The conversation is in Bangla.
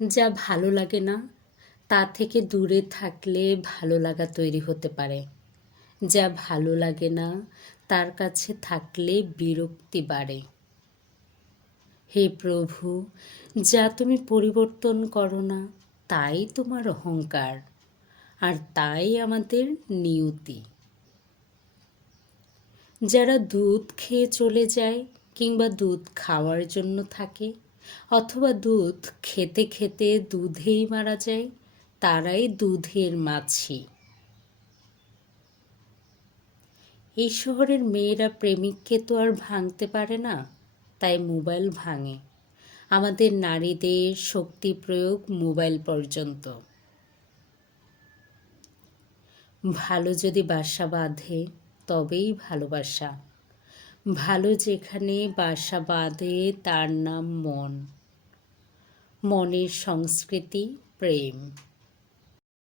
যা ভালো লাগে না তা থেকে দূরে থাকলে ভালো লাগা তৈরি হতে পারে। যা ভালো লাগে না তার কাছে থাকলে বিরক্তি বাড়ে। হে প্রভু, যা তুমি পরিবর্তন করো না তাই তোমার অহংকার, আর তাই আমাদের নিয়তি। যারা দুধ খেয়ে চলে যায় কিংবা দুধ খাওয়ার জন্য থাকে, অথবা দুধ খেতে খেতে দুধেই মারা যায়, তারাই দুধের মাছি। এই শহরের মেয়েরা প্রেমিককে তো আর ভাঙতে পারে না, তাই মোবাইল ভাঙে। আমাদের নারীদের শক্তি প্রয়োগ মোবাইল পর্যন্ত। ভালো যদি বাসা বাঁধে তবেই ভালোবাসা। ভালো যেখানে বাসা বাঁধে তার নাম মন। মনের সংস্কৃতি প্রেম।